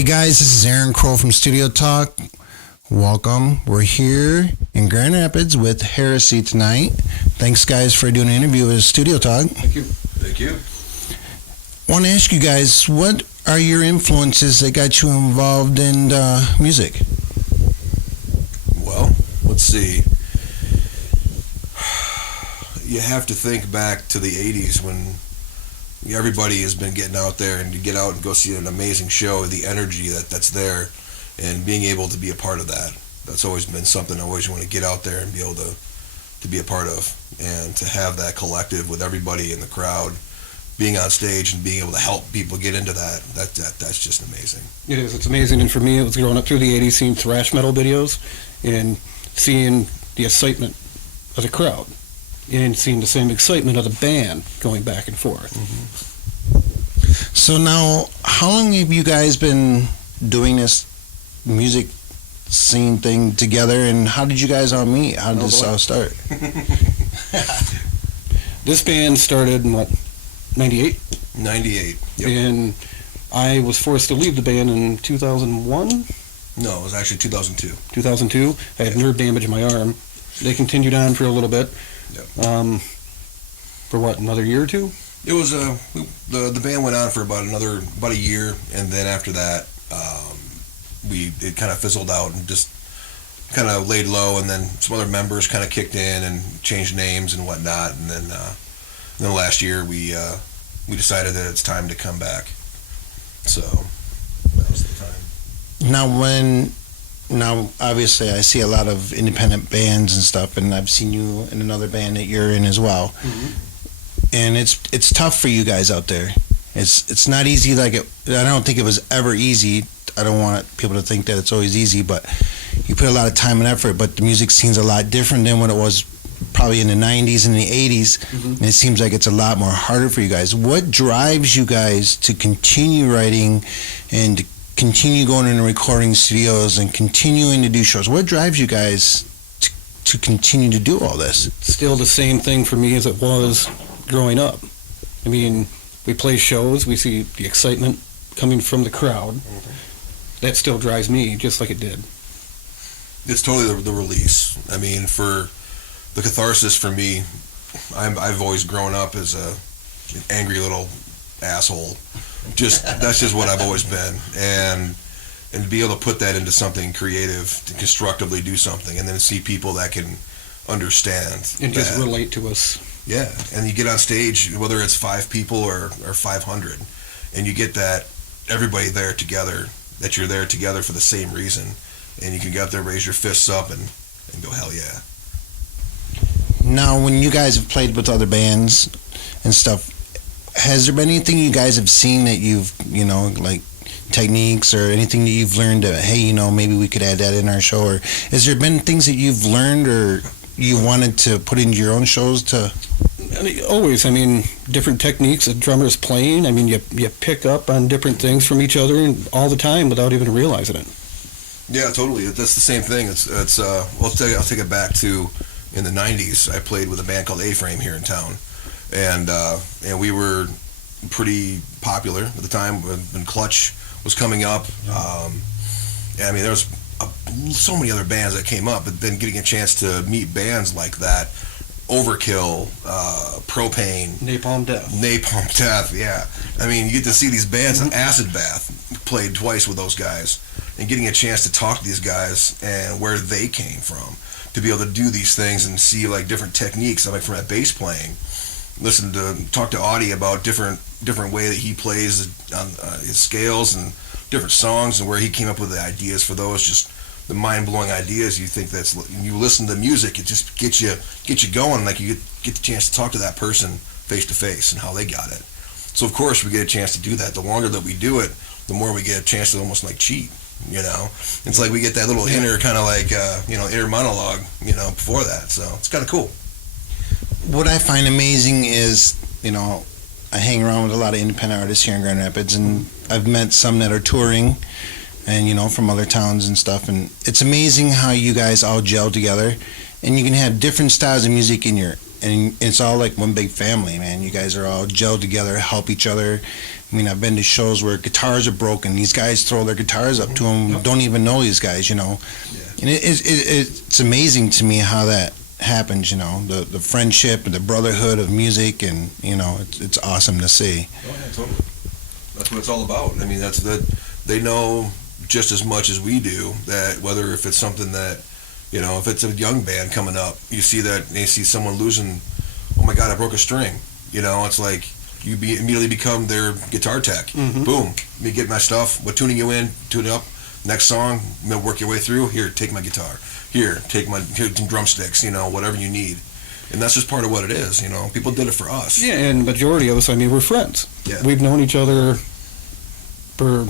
Hey guys, this is Aaron Kroll from Studio Talk. Welcome. We're here in Grand Rapids with Heresy tonight. Thanks guys for doing an interview with Studio Talk. Thank you. Thank you. I want to ask you guys, what are your influences that got you involved in music? Well, let's see. You have to think back to the 80s when everybody has been getting out there, and to get out and go see an amazing show, the energy that's there, and being able to be a part of that. That's always been something I always want to get out there and be able to be a part of, and to have that collective with everybody in the crowd, being on stage and being able to help people get into that's just amazing. It is. It's amazing. And for me, it was growing up through the 80s, seeing thrash metal videos and seeing the excitement of the crowd and seeing the same excitement of the band going back and forth. Mm-hmm. So now, how long have you guys been doing this music scene thing together, and how did you guys all meet? How did this all start? This band started in, 98? 98. Yep. And I was forced to leave the band in 2001? No, it was actually 2002. 2002. I had nerve damage in my arm. They continued on for a little bit. Yep. For another year or two? It was the band went on for about a year, and then after that, it kind of fizzled out and just kind of laid low, and then some other members kind of kicked in and changed names and whatnot, and then last year we decided that it's time to come back. So that was the time. Now, obviously, I see a lot of independent bands and stuff, and I've seen you in another band that you're in as well. Mm-hmm. And it's tough for you guys out there. It's not easy. I don't think it was ever easy. I don't want people to think that it's always easy, but you put a lot of time and effort. But the music scene's a lot different than what it was probably in the 90s and the 80s. Mm-hmm. And it seems like it's a lot more harder for you guys. What drives you guys to continue writing and to continue going into recording studios and continuing to do shows? What drives you guys to continue to do all this? Still the same thing for me as it was growing up. I mean, we play shows, we see the excitement coming from the crowd. Mm-hmm. That still drives me just like it did. It's totally the release. I mean, for the catharsis for me, I've always grown up as an angry little asshole. That's just what I've always been, and to be able to put that into something creative, to constructively do something, and then see people that can understand And just that. relate to us. Yeah, and you get on stage, whether it's 5 people or 500, and you get that everybody there together, that you're there together for the same reason, and you can get up there, raise your fists up, and go, hell yeah. Now, when you guys have played with other bands and stuff, has there been anything you guys have seen that you've, like techniques or anything that you've learned that, hey, maybe we could add that in our show? Or has there been things that you've learned or you wanted to put into your own shows to? Always. I mean, different techniques that drummers playing. I mean, you pick up on different things from each other and all the time without even realizing it. Yeah, totally. That's the same thing. I'll take it back to in the 90s. I played with a band called A-Frame here in town, and we were pretty popular at the time when Clutch was coming up. I mean, there was so many other bands that came up, but then getting a chance to meet bands like that, Overkill, Propane, Napalm Death, yeah. I mean, you get to see these bands. Acid Bath played twice with those guys, and getting a chance to talk to these guys and where they came from, to be able to do these things and see like different techniques, like from that bass playing. Talk to Audie about different way that he plays on his scales and different songs, and where he came up with the ideas for those, just the mind-blowing ideas. You think you listen to music, it just gets you going, like you get the chance to talk to that person face to face and how they got it. So of course we get a chance to do that. The longer that we do it, the more we get a chance to almost like cheat. It's like we get that little inner kind of like inner monologue before that. So it's kind of cool. What I find amazing is, I hang around with a lot of independent artists here in Grand Rapids, and I've met some that are touring and, from other towns and stuff, and it's amazing how you guys all gel together, and you can have different styles of music and it's all like one big family, man. You guys are all gelled together, help each other, I mean, I've been to shows where guitars are broken. These guys throw their guitars up to them, don't even know these guys, you know. Yeah. And it's amazing to me how that happens, you know, the friendship and the brotherhood of music, and, you know, it's awesome to see. Oh, yeah, totally. That's what it's all about. I mean, they know just as much as we do that whether if it's something that, you know, if it's a young band coming up, you see that they see someone losing, oh my God, I broke a string. You know, it's like you immediately become their guitar tech. Mhm. Boom, let me get my stuff. What tuning you in? Tune it up. Next song, work your way through. Here, take my guitar. Here, here's some drumsticks. You know, whatever you need. And that's just part of what it is. You know, people did it for us. Yeah, and majority of us, I mean, we're friends. Yeah. We've known each other for,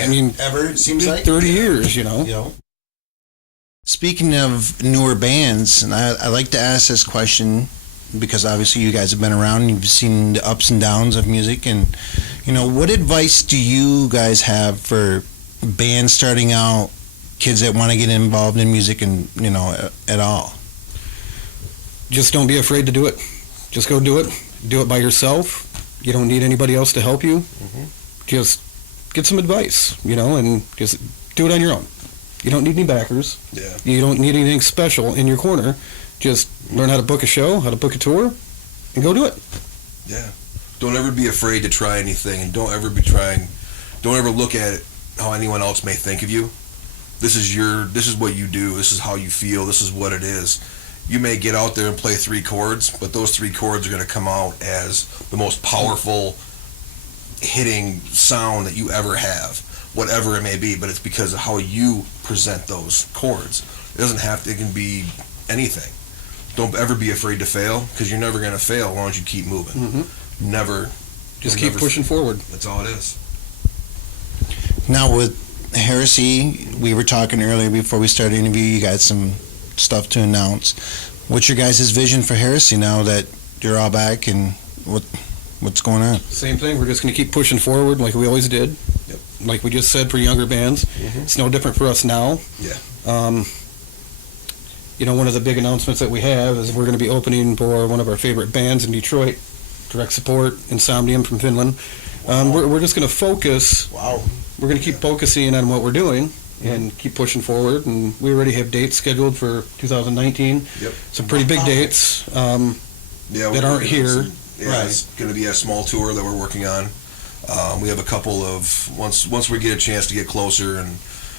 I mean, Ever, it seems like? 30 years, you know. You know. Speaking of newer bands, and I like to ask this question because obviously you guys have been around and you've seen the ups and downs of music, and, you know, what advice do you guys have for bands starting out, kids that want to get involved in music and, you know, at all? Just don't be afraid to do it. Just go do it. Do it by yourself. You don't need anybody else to help you. Mhm. Just get some advice, you know, and just do it on your own. You don't need any backers. Yeah. You don't need anything special in your corner. Just learn how to book a show, how to book a tour, and go do it. Yeah. Don't ever be afraid to try anything, and don't ever look at it how anyone else may think of you. This is what you do. This is how you feel. This is what it is. You may get out there and play 3 chords, but those 3 chords are going to come out as the most powerful hitting sound that you ever have, whatever it may be, but it's because of how you present those chords. It can be anything. Don't ever be afraid to fail, because you're never going to fail as long as you keep moving. Mm-hmm. Never. Just you'll keep never- pushing forward. That's all it is. Now with Heresy, we were talking earlier before we started the interview, you got some stuff to announce. What's your guys' vision for Heresy now that you're all back, and what's going on? Same thing. We're just going to keep pushing forward like we always did. Yep. Like we just said for younger bands. Mhm. It's no different for us now. Yeah. You know, one of the big announcements that we have is we're going to be opening for one of our favorite bands in Detroit, Direct Support, Insomnium from Finland. We're just going to focus. Wow. We're going to keep focusing on what we're doing and keep pushing forward. And we already have dates scheduled for 2019. Yep. Some pretty big dates. Yeah, That aren't here. Yeah, it's going to be a small tour that we're working on. We have a couple of once we get a chance to get closer and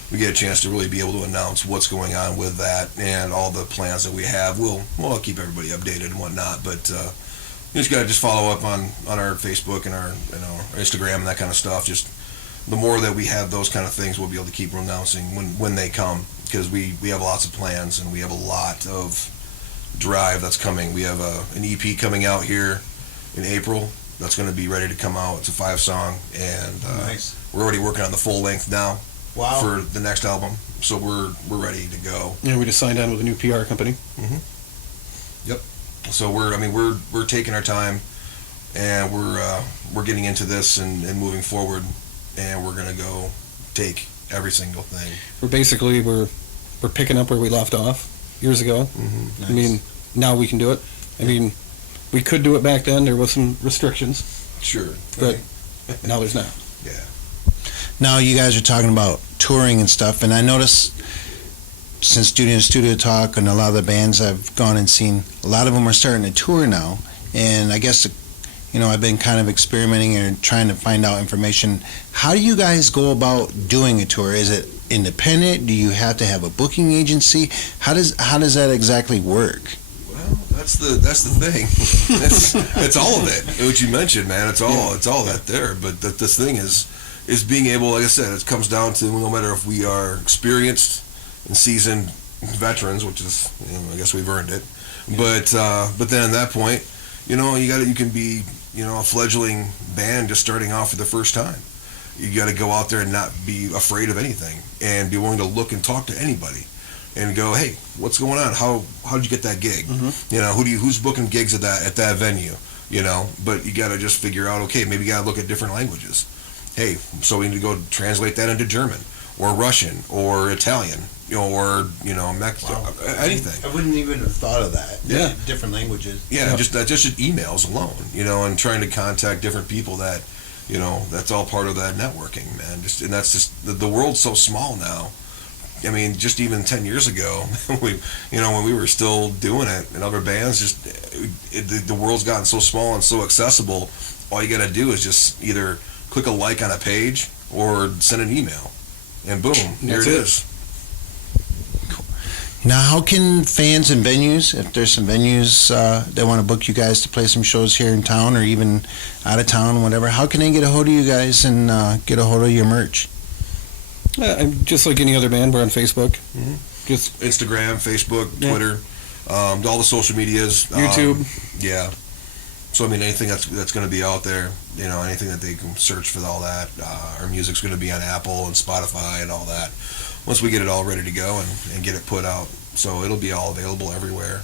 we get a chance to really be able to announce what's going on with that and all the plans that we have. We'll keep everybody updated and whatnot. But you just got to follow up on our Facebook and our our Instagram and that kind of stuff. Just the more that we have those kind of things, we'll be able to keep announcing when they come, because we have lots of plans and we have a lot of drive that's coming. We have an EP coming out here in April that's going to be ready to come out. It's a 5-song, and Nice. we're already working on the full length now Wow. for the next album. So we're ready to go. We just signed on with a new PR company. So we're taking our time, and we're getting into this and moving forward, and we're going to go take every single thing. We're picking up where we left off years ago. Nice. I mean, now we can do it. I mean, we could do it back then. There was some restrictions, Sure. but now there's not. Yeah. Now you guys are talking about touring and stuff, and I noticed since doing Studio Talk and a lot of the bands I've gone and seen, a lot of them are starting to tour now. And I guess, I've been kind of experimenting and trying to find out information. How do you guys go about doing a tour? Is it independent? Do you have to have a booking agency? How does that exactly work? Well, that's the thing. It's all of it. What you mentioned, man. It's all that there. But this thing is being able, like I said, it comes down to no matter if we are experienced and seasoned veterans, which is, I guess we've earned it. But then at that point, you can be, a fledgling band just starting off for the first time. You got to go out there and not be afraid of anything, and be willing to look and talk to anybody, and go, hey, what's going on? How'd you get that gig? Mm-hmm. Who's booking gigs at that venue? But you got to just figure out, okay, maybe you got to look at different languages. Hey, so we need to go translate that into German or Russian or Italian, or Mexico, anything. I wouldn't even have thought of that. Yeah. Different languages. Yeah, just emails alone, and trying to contact different people that You know, that's all part of that networking, man. And that's just the world's so small now. I mean, just even 10 years ago, when we were still doing it, and other bands, the world's gotten so small and so accessible. All you got to do is just either click a like on a page or send an email, and boom, here it is. Now, how can fans and venues, if there's some venues that want to book you guys to play some shows here in town or even out of town, whatever, how can they get a hold of you guys and get a hold of your merch? Just like any other band, we're on Facebook. Mm-hmm. Just Instagram, Facebook, Twitter, all the social medias. YouTube. Yeah. So, I mean, anything that's going to be out there, anything that they can search for all that. Our music's going to be on Apple and Spotify and all that. Once we get it all ready to go and get it put out. So it'll be all available everywhere.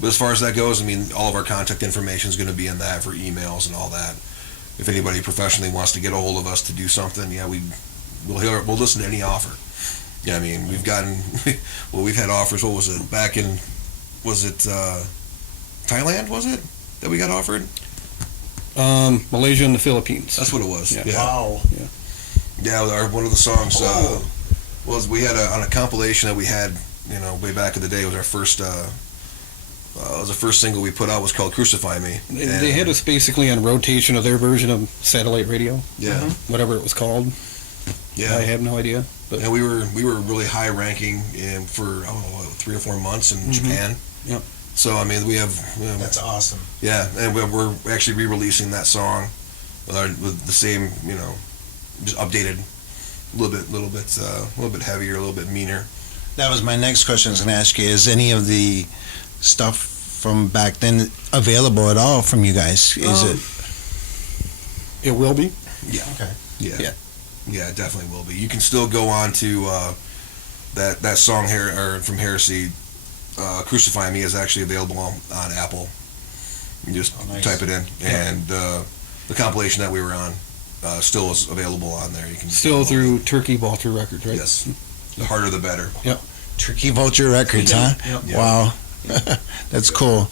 But as far as that goes, I mean, all of our contact information is going to be in that for emails and all that. If anybody professionally wants to get a hold of us to do something, we'll listen to any offer. Yeah, I mean, we've had offers. What was it? Back in, was it Thailand, was it, that we got offered? Malaysia and the Philippines. That's what it was. Yeah. Wow. Yeah, one of the songs was we had on a compilation that we had, way back in the day. It was our first. It was the first single we put out, was called "Crucify Me." They had us basically on rotation of their version of satellite radio. Yeah, whatever it was called. Yeah, I have no idea. But and we were really high ranking for 3 or 4 months in Japan. Yep. So I mean, we have. That's awesome. Yeah, and we're actually re-releasing that song with the same, just updated, a little bit heavier, a little bit meaner. That was my next question I was going to ask you. Is any of the stuff from back then available at all from you guys? Is it? It will be. Yeah. Okay. Yeah, it definitely will be. You can still go on to that song here from Heresy. "Crucify Me" is actually available on Apple. You just type it in, and the compilation that we were on still is available on there. You can still through Turkey Vulture Records, right? Yes. The harder the better. Yep. Turkey Vulture Records, huh? Yep. Wow. That's cool.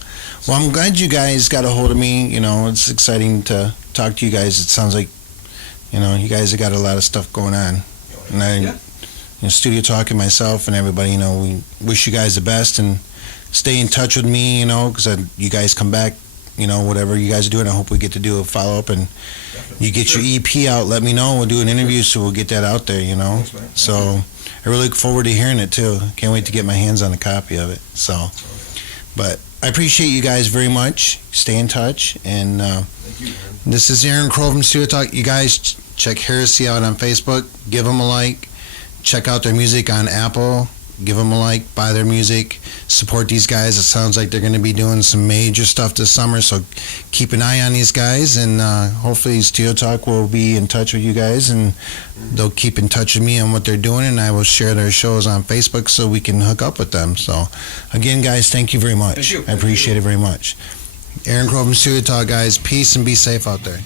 Well, I'm glad you guys got a hold of me. It's exciting to talk to you guys. It sounds like, you guys have got a lot of stuff going on. And Studio Talk and myself and everybody, we wish you guys the best and stay in touch with me, because you guys come back, whatever you guys are doing. I hope we get to do a follow-up and you get your EP out. Let me know. We'll do an interview so we'll get that out there, Thanks, man. So I really look forward to hearing it too. Can't wait to get my hands on a copy of it. So, but I appreciate you guys very much. Stay in touch. And Thank you, man. this is Aaron Crow from Studio Talk. You guys check Heresy out on Facebook. Give them a like. Check out their music on Apple. Give them a like. Buy their music. Support these guys. It sounds like they're going to be doing some major stuff this summer. So keep an eye on these guys. And hopefully Studio Talk will be in touch with you guys. And they'll keep in touch with me on what they're doing. And I will share their shows on Facebook so we can hook up with them. So again, guys, thank you very much. Thank you. I appreciate it very much. Aaron Crow from Studio Talk, guys. Peace and be safe out there.